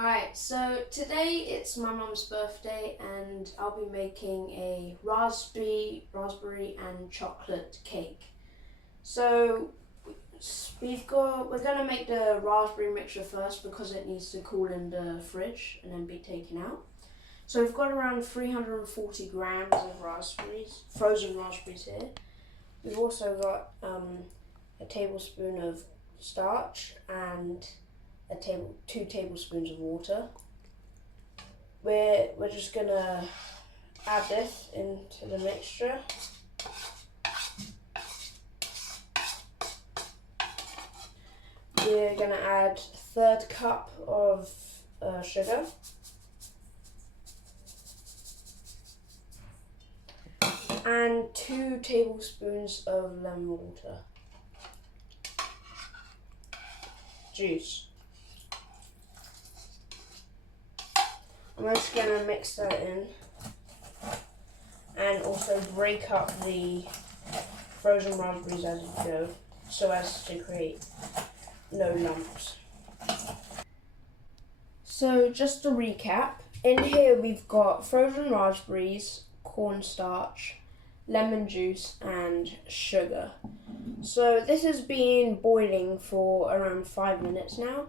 Alright, so today it's my mum's birthday and I'll be making a raspberry and chocolate cake. So we're gonna make the raspberry mixture first because it needs to cool in the fridge and then be taken out. So we've got around 340 grams of raspberries, frozen raspberries here. We've also got a tablespoon of starch and 2 tablespoons of water. We're just gonna add this into the mixture. We're gonna add 1/3 cup of sugar. And 2 tablespoons of lemon water. Juice. I'm just going to mix that in and also break up the frozen raspberries as you go so as to create no lumps. So just to recap, in here we've got frozen raspberries, cornstarch, lemon juice and sugar. So this has been boiling for around 5 minutes now.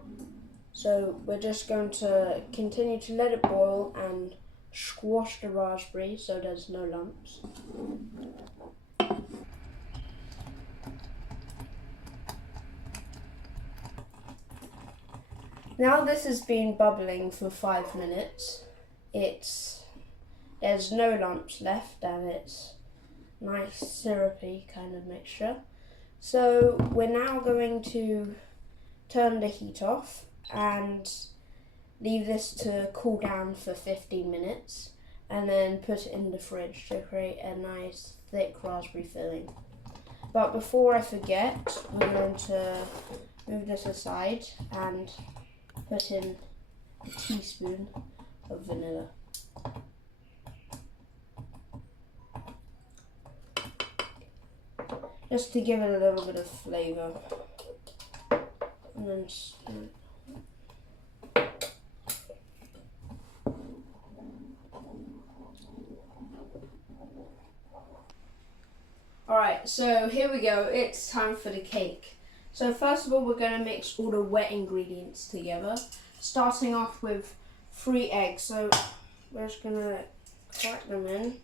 So we're just going to continue to let it boil and squash the raspberry so there's no lumps. Now this has been bubbling for 5 minutes. There's no lumps left and it's nice syrupy kind of mixture. So we're now going to turn the heat off and leave this to cool down for 15 minutes and then put it in the fridge to create a nice thick raspberry filling. But before I forget, we're going to move this aside and put in a teaspoon of vanilla. Just to give it a little bit of flavour. And then Alright, so here we go, it's time for the cake. So first of all we're going to mix all the wet ingredients together, starting off with 3 eggs. So we're just going to crack them in.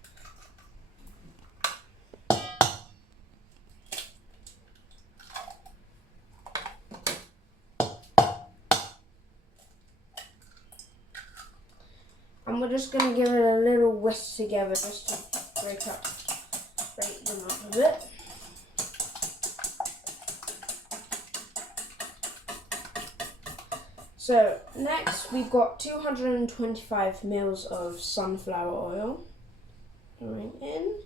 And we're just going to give it a little whisk together just to break them up a bit. So next we've got 225 ml of sunflower oil going in.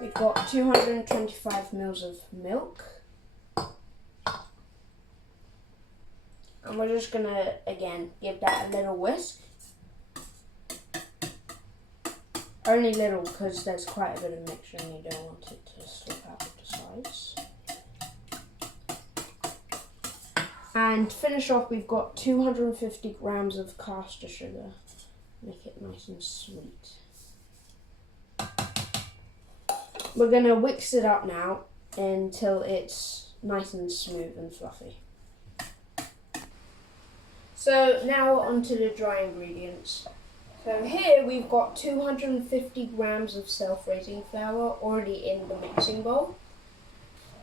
We've got 225 ml of milk. And we're just going to, again, give that a little whisk. Only little because there's quite a bit of mixture and you don't want it to slip out of the sides. And to finish off, we've got 250 grams of caster sugar. Make it nice and sweet. We're going to whisk it up now until it's nice and smooth and fluffy. So now onto the dry ingredients. So here we've got 250 grams of self-raising flour already in the mixing bowl.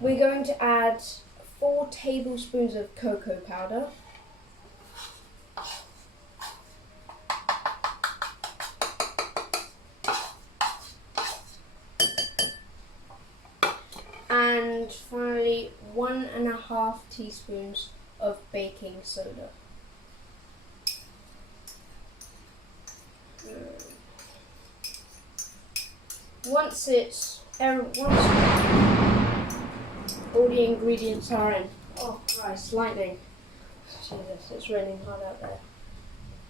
We're going to add 4 tablespoons of cocoa powder. And finally 1.5 teaspoons of baking soda. Once all the ingredients are in, oh Christ, lightning, Jesus, it's raining hard out there.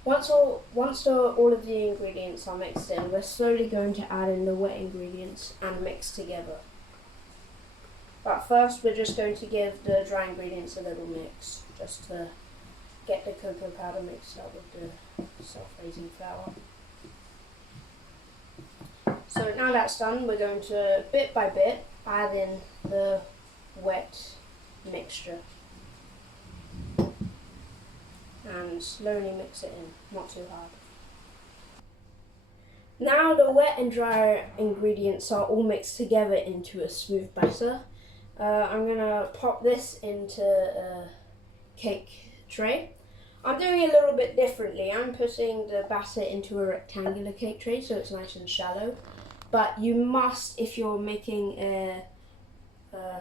Once all of the ingredients are mixed in, we're slowly going to add in the wet ingredients and mix together. But first we're just going to give the dry ingredients a little mix, just to get the cocoa powder mixed up with the self-raising flour. So now that's done, we're going to, bit by bit, add in the wet mixture. And slowly mix it in, not too hard. Now the wet and dry ingredients are all mixed together into a smooth batter. I'm gonna pop this into a cake tray. I'm doing it a little bit differently. I'm putting the batter into a rectangular cake tray so it's nice and shallow. But you must, if you're making a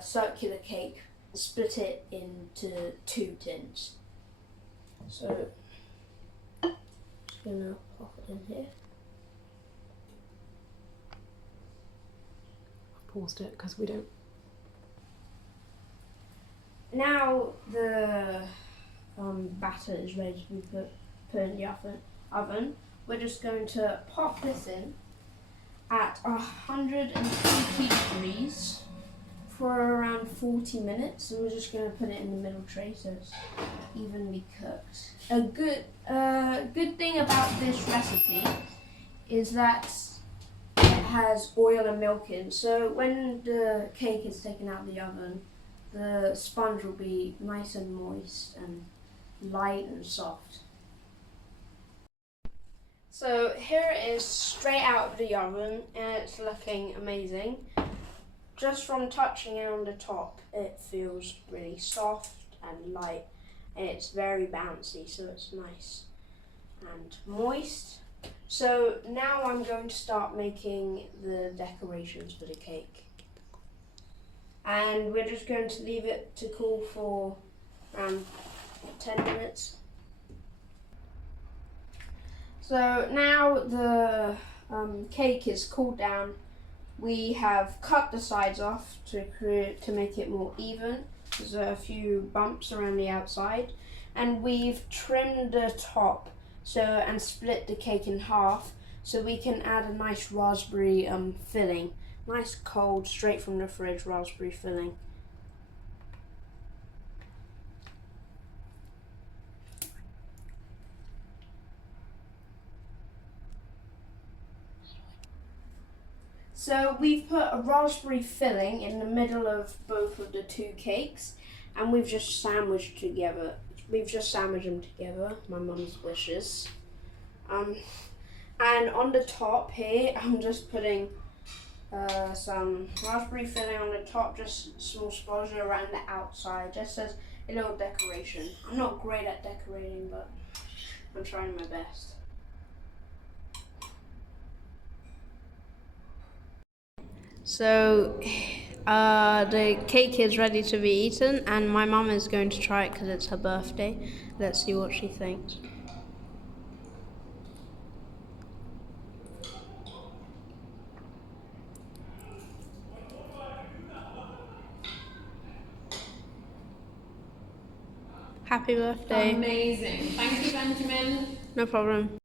circular cake, split it into 2 tins. So, just gonna pop it in here. Paused it because we don't. Now the batter is ready to be put in the oven. We're just going to pop this in at 120 degrees for around 40 minutes, and we're just going to put it in the middle tray so it's evenly cooked. A good thing about this recipe is that it has oil and milk in, so when the cake is taken out of the oven, the sponge will be nice and moist and light and soft. So here it is straight out of the oven and it's looking amazing. Just from touching it on the top, it feels really soft and light, and it's very bouncy, so it's nice and moist. So now I'm going to start making the decorations for the cake. And we're just going to leave it to cool for around 10 minutes. So now the cake is cooled down. We have cut the sides off to make it more even. There's a few bumps around the outside, and we've trimmed the top and split the cake in half so we can add a nice raspberry filling. Nice cold, straight from the fridge raspberry filling. So we've put a raspberry filling in the middle of both of the 2 cakes, and we've just sandwiched together. We've just sandwiched them together, my mum's wishes. And on the top here, I'm just putting some raspberry filling on the top, just small splodges around the outside, just as a little decoration. I'm not great at decorating, but I'm trying my best. So the cake is ready to be eaten, and my mum is going to try it because it's her birthday. Let's see what she thinks. Happy birthday. Amazing. Thank you, Benjamin. No problem.